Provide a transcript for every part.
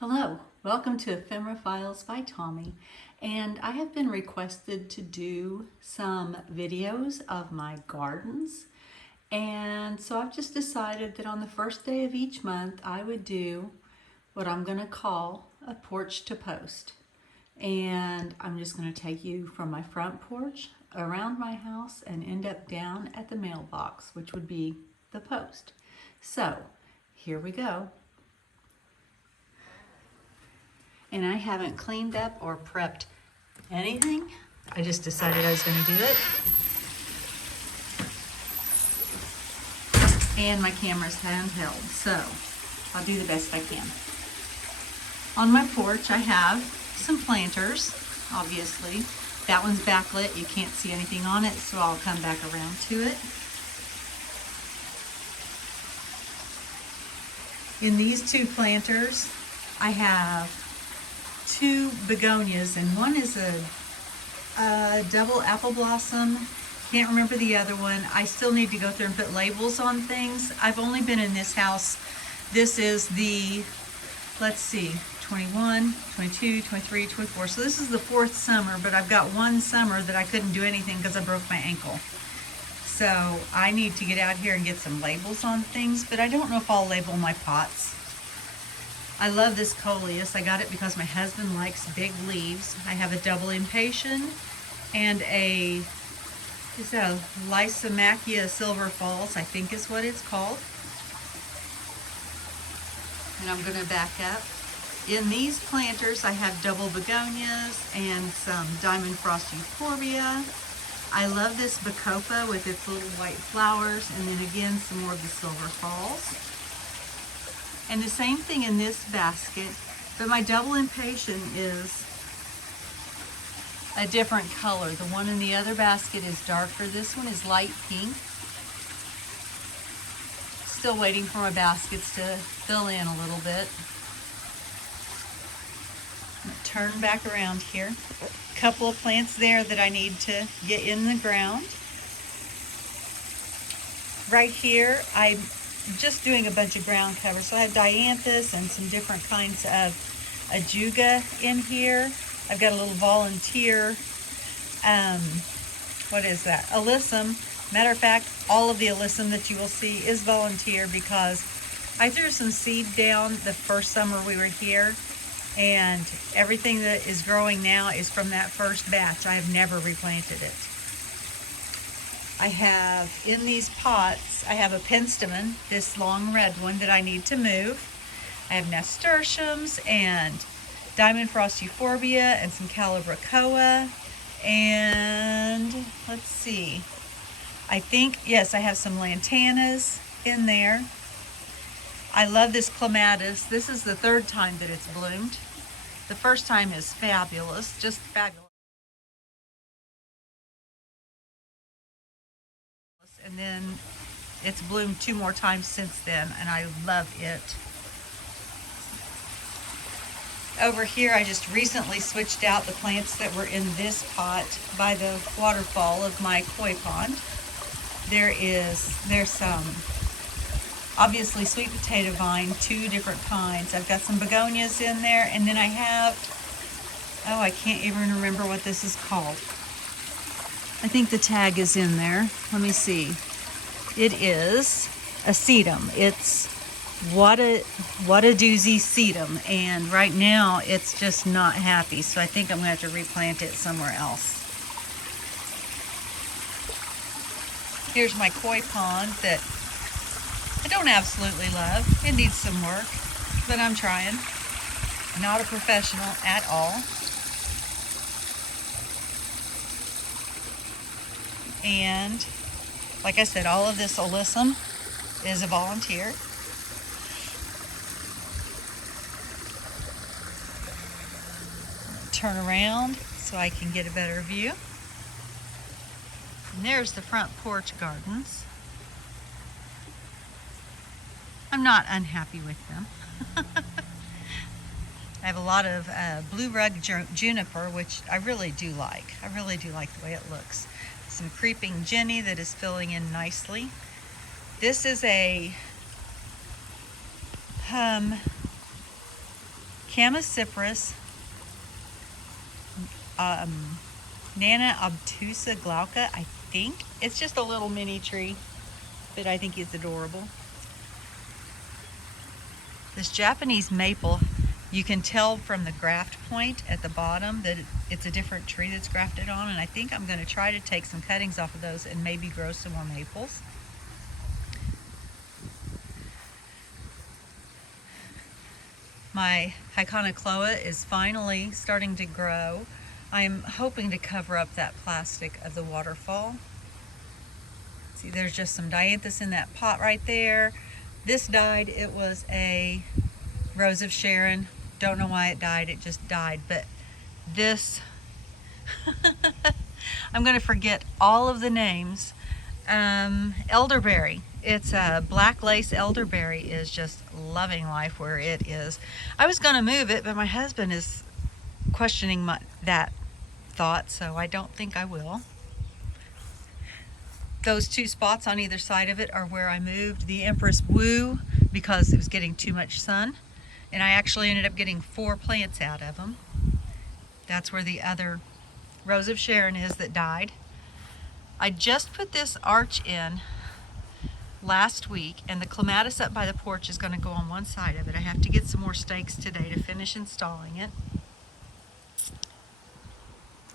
Hello, welcome to Ephemera Files by Tommy, and I have been requested to do some videos of my gardens, and so I've just decided that on the first day of each month I would do what I'm going to call a porch to post. And I'm just going to take you from my front porch around my house and end up down at the mailbox, which would be the post. So here we go. And I haven't cleaned up or prepped anything. I just decided I was going to do it. And my camera's handheld, so I'll do the best I can. On my porch I have some planters, obviously. That one's backlit, you can't see anything on it, so I'll come back around to it. In these two planters, I have two begonias, and one is a double apple blossom. Can't remember the other one. I still need to go through and put labels on things. I've only been in this house. This is the, let's see, 21, 22, 23, 24. So this is the fourth summer, but I've got one summer that I couldn't do anything because I broke my ankle. So I need to get out here and get some labels on things, but I don't know if I'll label my pots. I love this coleus. I got it because my husband likes big leaves. I have a double impatient and a, is that a Lysomachia silver falls, I think is what it's called. And I'm gonna back up. In these planters, I have double begonias and some diamond frost euphorbia. I love this bacopa with its little white flowers, and then again, some more of the silver falls. And the same thing in this basket, but my double impatient is a different color. The one in the other basket is darker. This one is light pink. Still waiting for my baskets to fill in a little bit. Turn back around here. A couple of plants there that I need to get in the ground. Right here, I'm just doing a bunch of ground cover. So I have dianthus and some different kinds of ajuga in here. I've got a little volunteer, what is that? Alyssum. Matter of fact, all of the alyssum that you will see is volunteer because I threw some seed down the first summer we were here, and everything that is growing now is from that first batch. I have never replanted it. I have in these pots, I have a penstemon, this long red one that I need to move. I have nasturtiums and diamond frost euphorbia and some calibrachoa. And let's see, I think, yes, I have some lantanas in there. I love this clematis. This is the third time that it's bloomed. The first time is fabulous, just fabulous. And then it's bloomed two more times since then, and I love it. Over here, I just recently switched out the plants that were in this pot by the waterfall of my koi pond. There's some, obviously, sweet potato vine, two different kinds. I've got some begonias in there, and then I have, oh, I can't even remember what this is called. I think the tag is in there. Let me see. It is a sedum. It's what a doozy sedum, and right now it's just not happy, so I think I'm gonna have to replant it somewhere else. Here's my koi pond that I don't absolutely love. It needs some work, but I'm trying. Not a professional at all. And like I said, all of this alyssum is a volunteer. Turn around so I can get a better view. And there's the front porch gardens. I'm not unhappy with them. I have a lot of blue rug juniper, which I really do like. I really do like the way it looks. Some creeping Jenny that is filling in nicely. This is a Chamaecyparis, Nana obtusa glauca, I think. It's just a little mini tree, but I think it's adorable. This Japanese maple, you can tell from the graft point at the bottom that it's a different tree that's grafted on, and I think I'm going to try to take some cuttings off of those and maybe grow some more maples. My Iconocloa is finally starting to grow. I'm hoping to cover up that plastic of the waterfall. See, there's just some dianthus in that pot right there. This died. It was a Rose of Sharon. Don't know why it died. It just died. But this, I'm going to forget all of the names. Elderberry. It's a black lace elderberry is just loving life where it is. I was going to move it, but my husband is questioning that thought, so I don't think I will. Those two spots on either side of it are where I moved the Empress Wu because it was getting too much sun, and I actually ended up getting 4 plants out of them. That's where the other Rose of Sharon is that died. I just put this arch in last week, and the clematis up by the porch is going to go on one side of it. I have to get some more stakes today to finish installing it.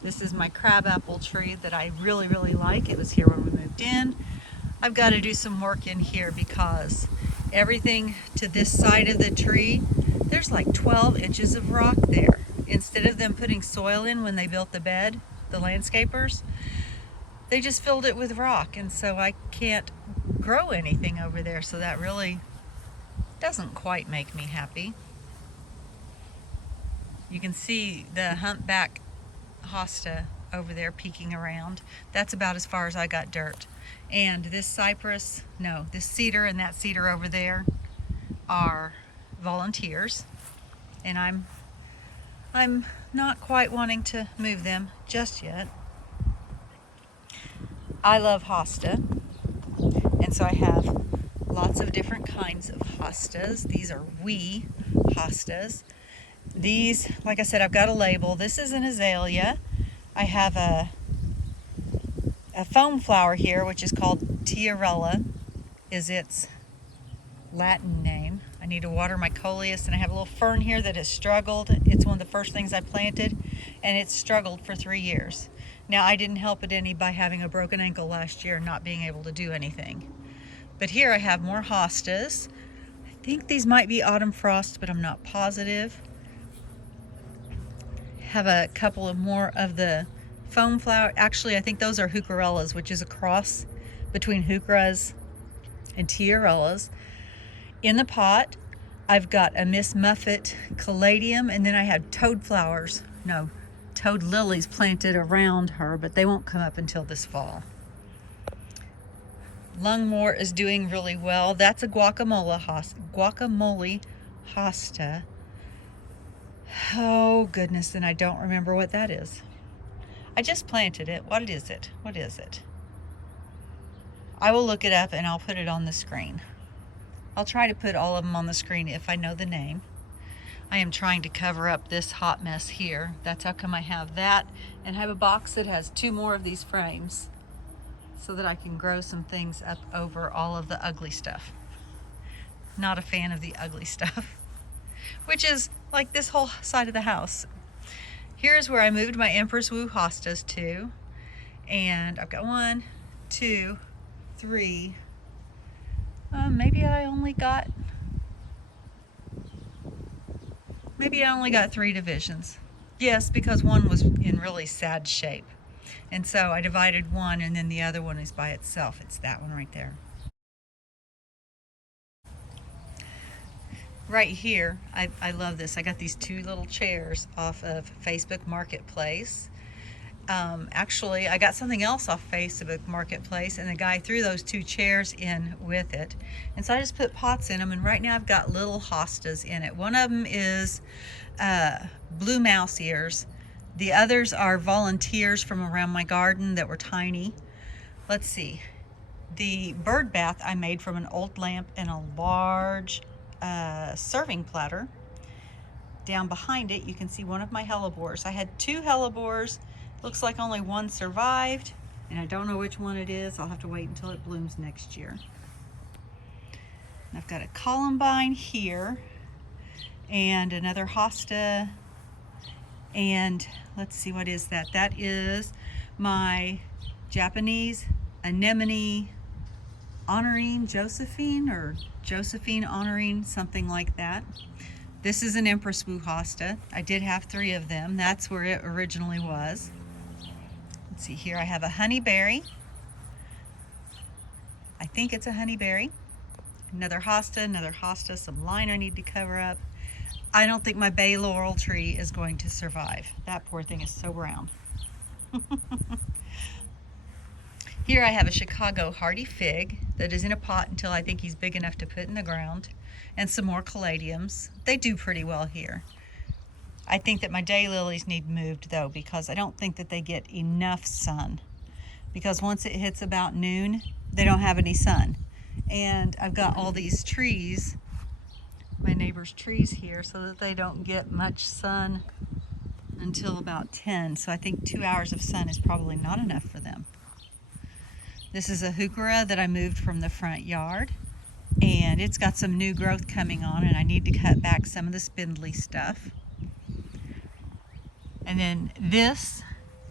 This is my crabapple tree that I really, really like. It was here when we moved in. I've got to do some work in here because everything to this side of the tree, there's like 12 inches of rock there. Instead of them putting soil in when they built the bed, the landscapers, they just filled it with rock, and so I can't grow anything over there, so that really doesn't quite make me happy. You can see the humpback hosta over there peeking around. That's about as far as I got dirt. And this cypress, no, this cedar and that cedar over there are volunteers, and I'm not quite wanting to move them just yet. I love hosta, and so I have lots of different kinds of hostas. These are wee hostas. These, like I said, I've got a label. This is an azalea. I have a foam flower here, which is called Tiarella, is its Latin name. I need to water my coleus, and I have a little fern here that has struggled. It's one of the first things I planted, and it's struggled for 3 years. Now, I didn't help it any by having a broken ankle last year and not being able to do anything. But here I have more hostas. I think these might be autumn frost, but I'm not positive. Have a couple of more of the foam flower. Actually, I think those are heucherellas, which is a cross between heucheras and tiarellas. In the pot, I've got a Miss Muffet caladium, and then I have toad lilies planted around her, but they won't come up until this fall. Lungmore is doing really well. That's a guacamole hosta. Oh goodness, and I don't remember what that is. I just planted it. What is it? What is it? I will look it up and I'll put it on the screen. I'll try to put all of them on the screen if I know the name. I am trying to cover up this hot mess here. That's how come I have that, and I have a box that has 2 more of these frames so that I can grow some things up over all of the ugly stuff. Not a fan of the ugly stuff, which is like this whole side of the house. Here's where I moved my Empress Wu hostas to, and I've got 1, 2, 3, maybe I only got 3 divisions. Yes, because one was in really sad shape. And so I divided one, and then the other one is by itself. It's that one right there. Right here, I love this. I got these 2 little chairs off of Facebook Marketplace. Actually, I got something else off Facebook Marketplace, and the guy threw those 2 chairs in with it. And so I just put pots in them, and right now I've got little hostas in it. One of them is blue mouse ears. The others are volunteers from around my garden that were tiny. Let's see. The bird bath I made from an old lamp and a large serving platter. down behind it, you can see one of my hellebores. I had 2 hellebores. Looks like only one survived, and I don't know which one it is. I'll have to wait until it blooms next year. And I've got a columbine here and another hosta, and let's see, what is that? That is my Japanese anemone honoring Josephine, or Josephine honoring, something like that. This is an Empress Wu hosta. I did have 3 of them. That's where it originally was. Let's see here, I have a honeyberry. I think it's a honeyberry. Another hosta, some line I need to cover up. I don't think my bay laurel tree is going to survive. That poor thing is so brown. Here I have a Chicago hardy fig that is in a pot until I think he's big enough to put in the ground, and some more caladiums. They do pretty well here. I think that my daylilies need moved though, because I don't think that they get enough sun, because once it hits about noon, they don't have any sun. And I've got all these trees, my neighbor's trees here, so that they don't get much sun until about 10. So I think 2 hours of sun is probably not enough for them. This is a heuchera that I moved from the front yard, and it's got some new growth coming on, and I need to cut back some of the spindly stuff. And then this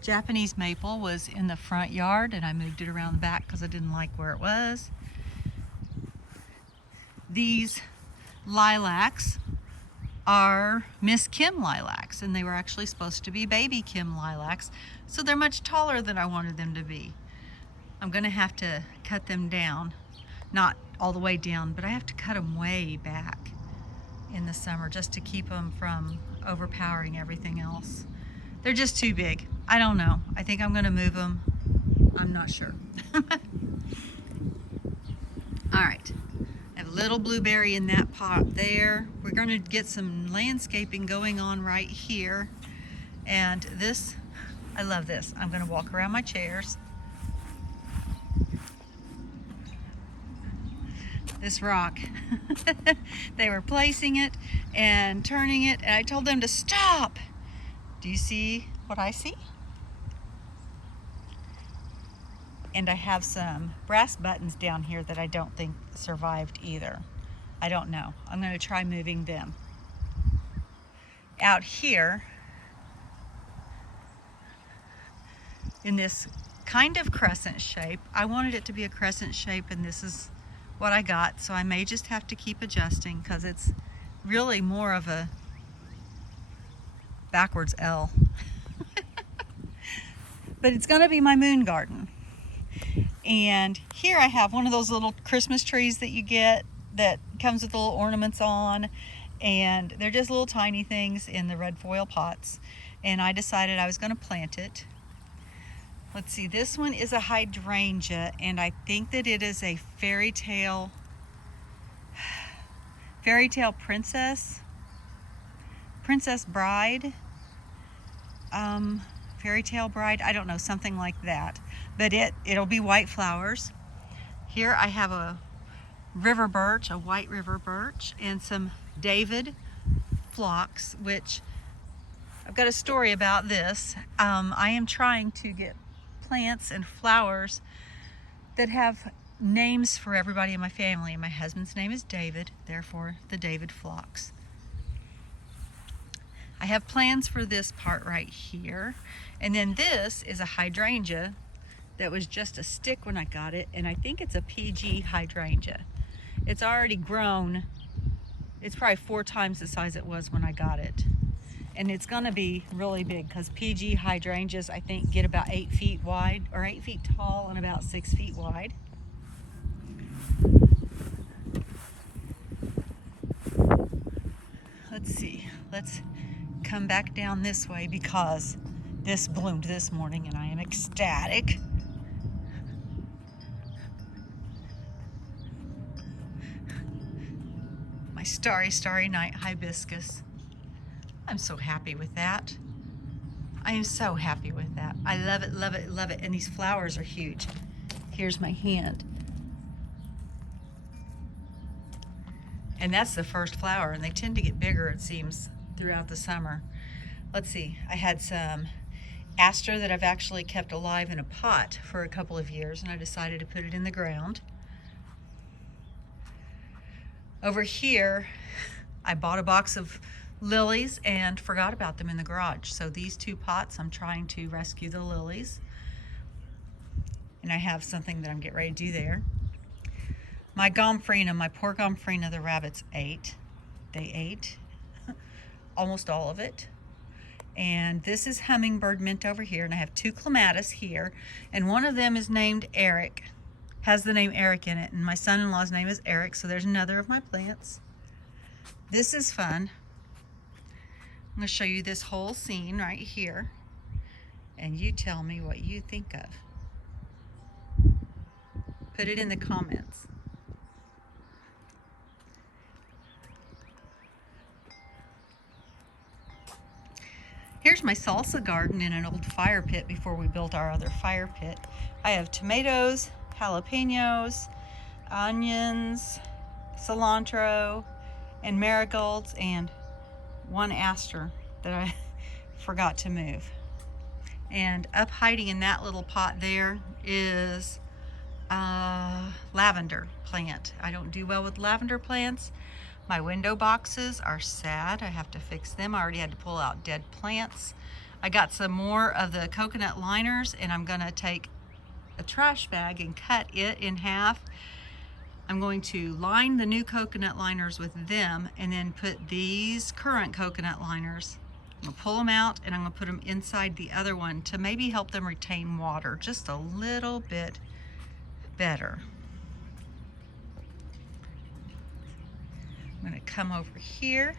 Japanese maple was in the front yard, and I moved it around the back because I didn't like where it was. These lilacs are Miss Kim lilacs, and they were actually supposed to be baby Kim lilacs, so they're much taller than I wanted them to be. I'm gonna have to cut them down, not all the way down, but I have to cut them way back in the summer just to keep them from overpowering everything else. They're just too big. I don't know. I think I'm gonna move them. I'm not sure. All right. I have a little blueberry in that pot there. We're gonna get some landscaping going on right here. And this, I love this. I'm gonna walk around my chairs. This rock. They were placing it and turning it, and I told them to stop. Do you see what I see? And I have some brass buttons down here that I don't think survived either. I don't know. I'm going to try moving them. Out here, in this kind of crescent shape, I wanted it to be a crescent shape, and this is what I got, so I may just have to keep adjusting because it's really more of a backwards L. But it's going to be my moon garden. And here I have one of those little Christmas trees that you get that comes with little ornaments on, and they're just little tiny things in the red foil pots, and I decided I was going to plant it. Let's see, this one is a hydrangea, and I think that it is a fairy tale princess bride, fairy tale bride, I don't know, something like that. But it'll be white flowers. Here I have a river birch, a white river birch, and some David phlox, which I've got a story about this. I am trying to get plants and flowers that have names for everybody in my family, and my husband's name is David, therefore the David phlox. I have plans for this part right here, and then this is a hydrangea that was just a stick when I got it, and I think it's a PG hydrangea. It's already grown. It's probably 4 times the size it was when I got it. And it's gonna be really big because PG hydrangeas, I think, get about 8 feet wide, or 8 feet tall and about 6 feet wide. Let's see, let's come back down this way because this bloomed this morning and I am ecstatic. My starry, starry night hibiscus. I'm so happy with that. I am so happy with that. I love it, love it, love it. And these flowers are huge. Here's my hand. And that's the first flower, and they tend to get bigger, it seems, throughout the summer. Let's see, I had some aster that I've actually kept alive in a pot for a couple of years, and I decided to put it in the ground. Over here, I bought a box of lilies and forgot about them in the garage. So these two pots, I'm trying to rescue the lilies. And I have something that I'm getting ready to do there. My gomphrena, my poor gomphrena, the rabbits ate. They ate almost all of it. And this is hummingbird mint over here, and I have two clematis here, and one of them is named Eric, has the name Eric in it, and my son-in-law's name is Eric, so there's another of my plants. This is fun. I'm going to show you this whole scene right here, and you tell me what you think of. Put it in the comments. Here's my salsa garden in an old fire pit before we built our other fire pit. I have tomatoes, jalapenos, onions, cilantro, and marigolds, and one aster that I forgot to move. And up hiding in that little pot there is a lavender plant. I don't do well with lavender plants. My window boxes are sad. I have to fix them. I already had to pull out dead plants. I got some more of the coconut liners, and I'm gonna take a trash bag and cut it in half. I'm going to line the new coconut liners with them and then put these current coconut liners. I'm gonna pull them out and I'm gonna put them inside the other one to maybe help them retain water just a little bit better. I'm going to come over here.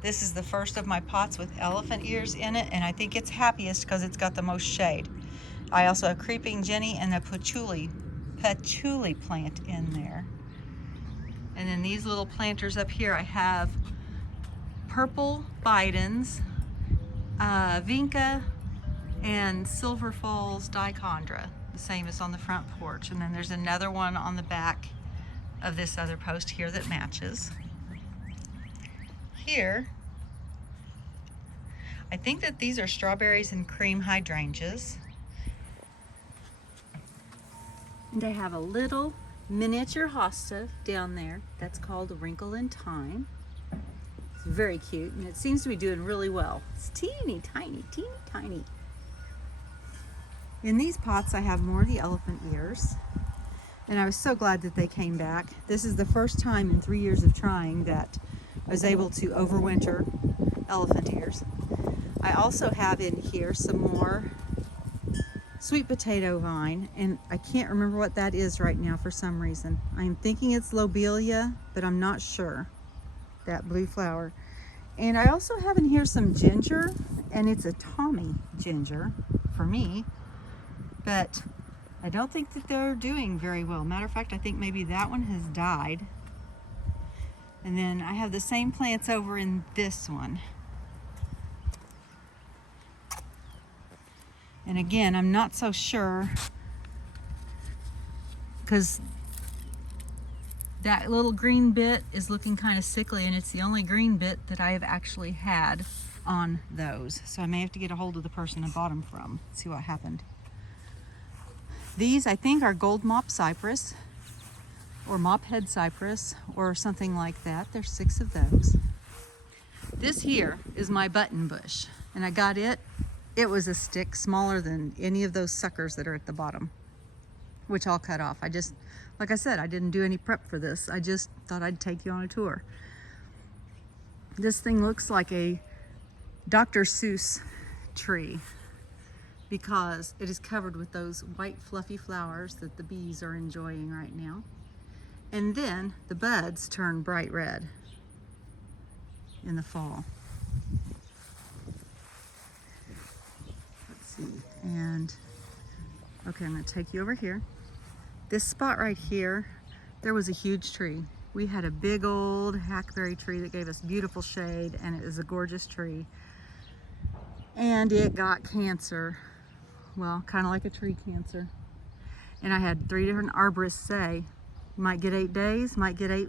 This is the first of my pots with elephant ears in it, and I think it's happiest because it's got the most shade. I also have creeping Jenny and the patchouli plant in there. And then these little planters up here, I have purple Bidens, Vinca, and Silver Falls dichondra, the same as on the front porch. And then there's another one on the back of this other post here that matches. Here, I think that these are strawberries and cream hydrangeas. And I have a little miniature hosta down there that's called Wrinkle in Time. It's very cute, and it seems to be doing really well. It's teeny tiny, teeny tiny. In these pots, I have more of the elephant ears. And I was so glad that they came back. This is the first time in 3 years of trying that I was able to overwinter elephant ears. I also have in here some more sweet potato vine, and I can't remember what that is right now for some reason. I'm thinking it's lobelia, but I'm not sure. That blue flower. And I also have in here some ginger, and it's a Tommy ginger for me, but I don't think that they're doing very well. Matter of fact, I think maybe that one has died. And then I have the same plants over in this one. And again, I'm not so sure because that little green bit is looking kind of sickly, and it's the only green bit that I have actually had on those. So I may have to get a hold of the person I bought them from, see what happened. These, I think, are gold mop cypress or mop head cypress or something like that. There's 6 of those. This here is my button bush, and I got it. It was a stick smaller than any of those suckers that are at the bottom, which I'll cut off. I just, like I said, I didn't do any prep for this. I just thought I'd take you on a tour. This thing looks like a Dr. Seuss tree, because it is covered with those white fluffy flowers that the bees are enjoying right now. And then the buds turn bright red in the fall. Let's see, and okay, I'm gonna take you over here. This spot right here, there was a huge tree. We had a big old hackberry tree that gave us beautiful shade, and it was a gorgeous tree. And it got cancer. Well, kind of like a tree cancer. And I had 3 different arborists say, you might get 8 days, might get 8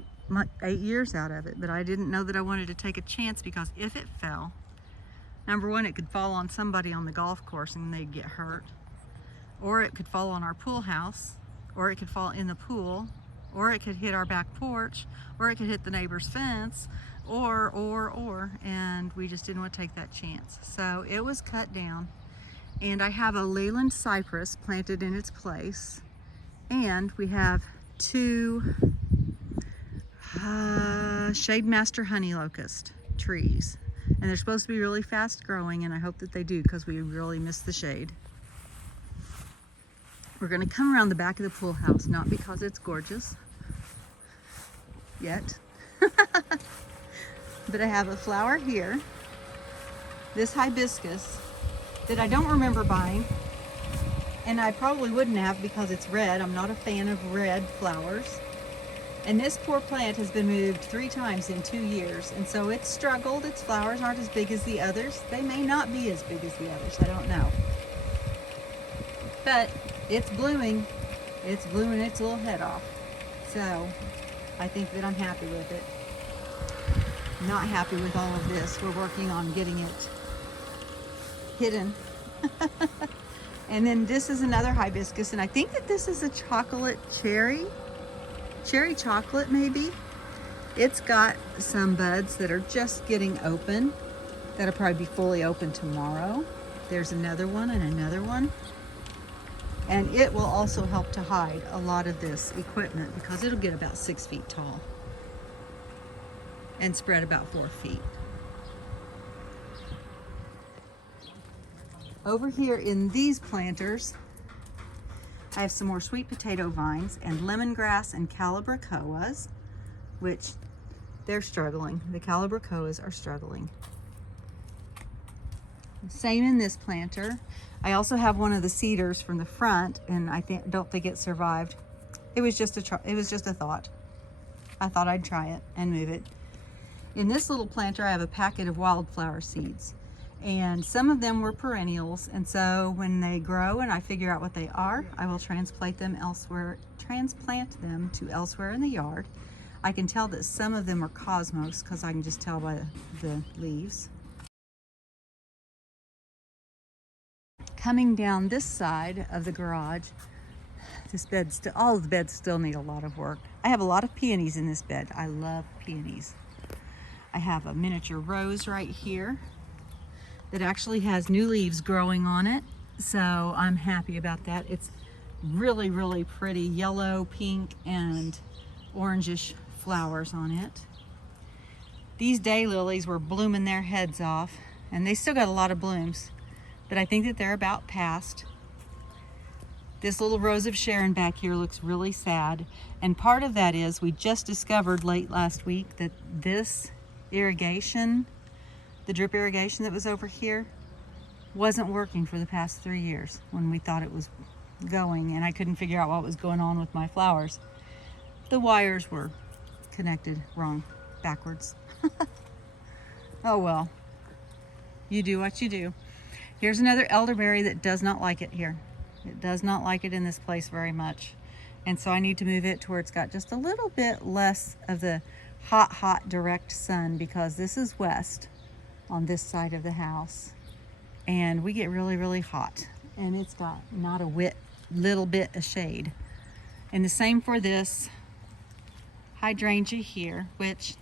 8 years out of it, but I didn't know that I wanted to take a chance, because if it fell, number one, it could fall on somebody on the golf course and they'd get hurt, or it could fall on our pool house, or it could fall in the pool, or it could hit our back porch, or it could hit the neighbor's fence, and we just didn't want to take that chance. So it was cut down, and I have a Leyland cypress planted in its place, and we have 2 Shade Master honey locust trees, and they're supposed to be really fast growing, and I hope that they do, because we really miss the shade. We're going to come around the back of the pool house, not because it's gorgeous yet, but I have a flower here, this hibiscus that I don't remember buying, and I probably wouldn't have because it's red. I'm not a fan of red flowers. And this poor plant has been moved 3 times in 2 years, and so it's struggled. Its flowers aren't as big as the others. They may not be as big as the others, I don't know. But it's blooming. It's blooming its little head off. So I think that I'm happy with it. Not happy with all of this. We're working on getting it hidden. And then this is another hibiscus, and I think that this is a cherry chocolate maybe. It's got some buds that are just getting open. That'll probably be fully open tomorrow. There's another one and another one. And it will also help to hide a lot of this equipment, because it'll get about 6 feet tall and spread about 4 feet. Over here in these planters, I have some more sweet potato vines and lemongrass and calibrachoas, which they're struggling. The calibrachoas are struggling. Same in this planter. I also have one of the cedars from the front, and I don't think it survived. It was just a thought. I thought I'd try it and move it. In this little planter, I have a packet of wildflower seeds, and some of them were perennials, and so when they grow and I figure out what they are, I will transplant them to elsewhere in the yard. I can tell that some of them are cosmos because I can just tell by the leaves. Coming down this side of the garage, all of the beds still need a lot of work. I have a lot of peonies in this bed. I love peonies. I have a miniature rose right here that actually has new leaves growing on it, so I'm happy about that. It's really, really pretty yellow, pink, and orangish flowers on it. These daylilies were blooming their heads off, and they still got a lot of blooms, but I think that they're about past. This little rose of Sharon back here looks really sad, and part of that is we just discovered late last week that this irrigation, the drip irrigation that was over here, wasn't working for the past 3 years when we thought it was going, and I couldn't figure out what was going on with my flowers. The wires were connected wrong, backwards. Oh well, you do what you do. Here's another elderberry that does not like it here. It does not like it in this place very much, and so I need to move it to where it's got just a little bit less of the hot direct sun, because this is west on this side of the house, and we get really, really hot, and it's got not a little bit of shade. And the same for this hydrangea here, which,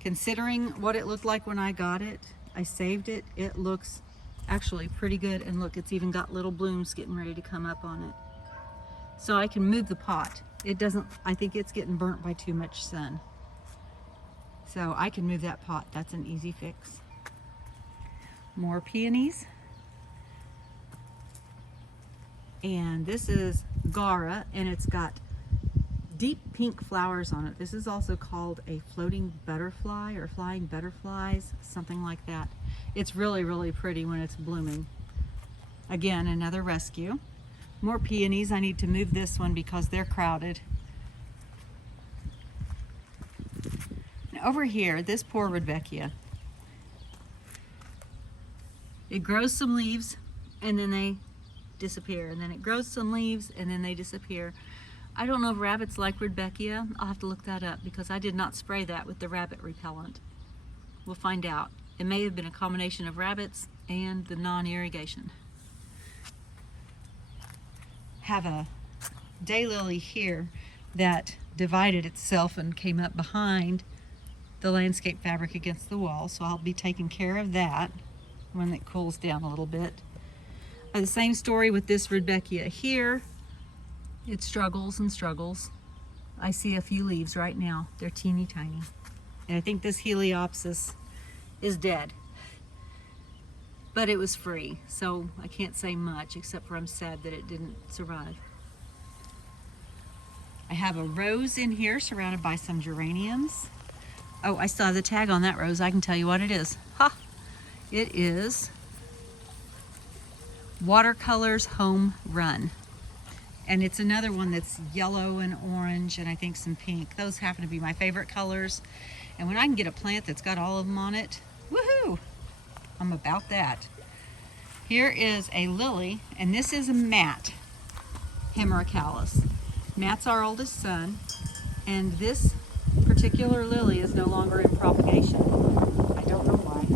considering what it looked like when I got it, I saved it. It looks actually pretty good, and look, it's even got little blooms getting ready to come up on it. So I can move the pot. I think it's getting burnt by too much sun. So I can move that pot. That's an easy fix. More peonies. And this is Gara, and it's got deep pink flowers on it. This is also called a floating butterfly or flying butterflies, something like that. It's really, really pretty when it's blooming. Again, another rescue. More peonies. I need to move this one because they're crowded. And over here, this poor Rudbeckia. It grows some leaves and then they disappear, and then it grows some leaves and then they disappear. I don't know if rabbits like Rudbeckia. I'll have to look that up because I did not spray that with the rabbit repellent. We'll find out. It may have been a combination of rabbits and the non-irrigation. Have a daylily here that divided itself and came up behind the landscape fabric against the wall, so I'll be taking care of that when it cools down a little bit. The same story with this Rudbeckia here. It struggles and struggles. I see a few leaves right now. They're teeny tiny. And I think this Heliopsis is dead. But it was free, so I can't say much except for I'm sad that it didn't survive. I have a rose in here surrounded by some geraniums. Oh, I still have the tag on that rose. I can tell you what it is. Ha! It is Watercolors Home Run. And it's another one that's yellow and orange and I think some pink. Those happen to be my favorite colors. And when I can get a plant that's got all of them on it, woohoo! I'm about that. Here is a lily, and this is a Matt Hemerocallis. Matt's our oldest son, and this particular lily is no longer in propagation. I don't know why,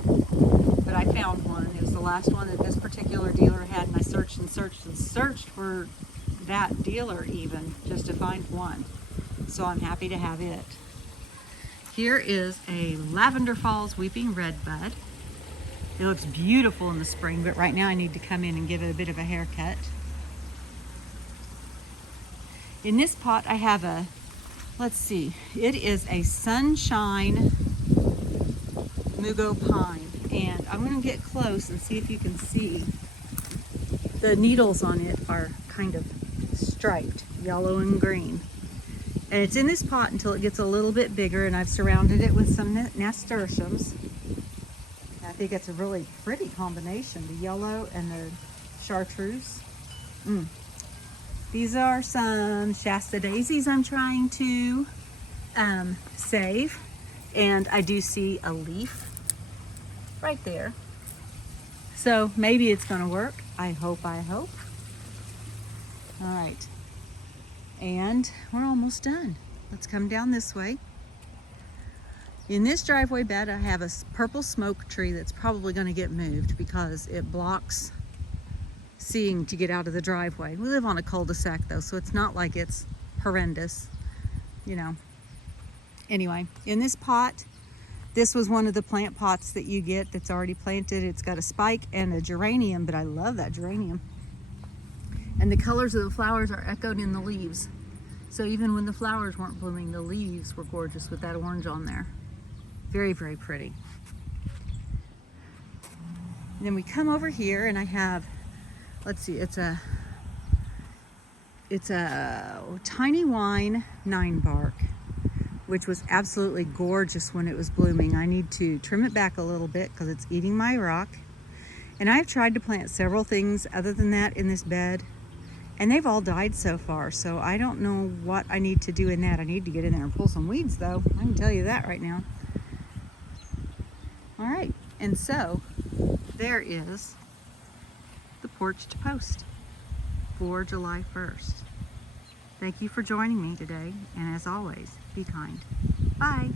but I found one. It was the last one that this particular dealer had, and I searched and searched and searched for that dealer even just to find one. So I'm happy to have it. Here is a Lavender Falls Weeping Redbud. It looks beautiful in the spring, but right now I need to come in and give it a bit of a haircut. In this pot I have a, let's see, it is a Sunshine Mugo Pine, and I'm going to get close and see if you can see. The needles on it are kind of striped, yellow and green. And it's in this pot until it gets a little bit bigger, and I've surrounded it with some nasturtiums. I think it's a really pretty combination, the yellow and the chartreuse. These are some Shasta daisies I'm trying to save, and I do see a leaf right there. So maybe it's gonna work. I hope. All right, and we're almost done. Let's come down this way. In this driveway bed, I have a purple smoke tree that's probably going to get moved because it blocks seeing to get out of the driveway. We live on a cul-de-sac though, so it's not like it's horrendous, you know. Anyway, in this pot, this was one of the plant pots that you get that's already planted. It's got a spike and a geranium, but I love that geranium. And the colors of the flowers are echoed in the leaves. So even when the flowers weren't blooming, the leaves were gorgeous with that orange on there. Very, very pretty. And then we come over here and I have, let's see, it's a Tiny Wine 9-bark, which was absolutely gorgeous when it was blooming. I need to trim it back a little bit because it's eating my rock. And I've tried to plant several things other than that in this bed, and they've all died so far. So I don't know what I need to do in that. I need to get in there and pull some weeds though. I can tell you that right now. All right, and so there is the porch to post for July 1st. Thank you for joining me today, and as always, be kind. Bye.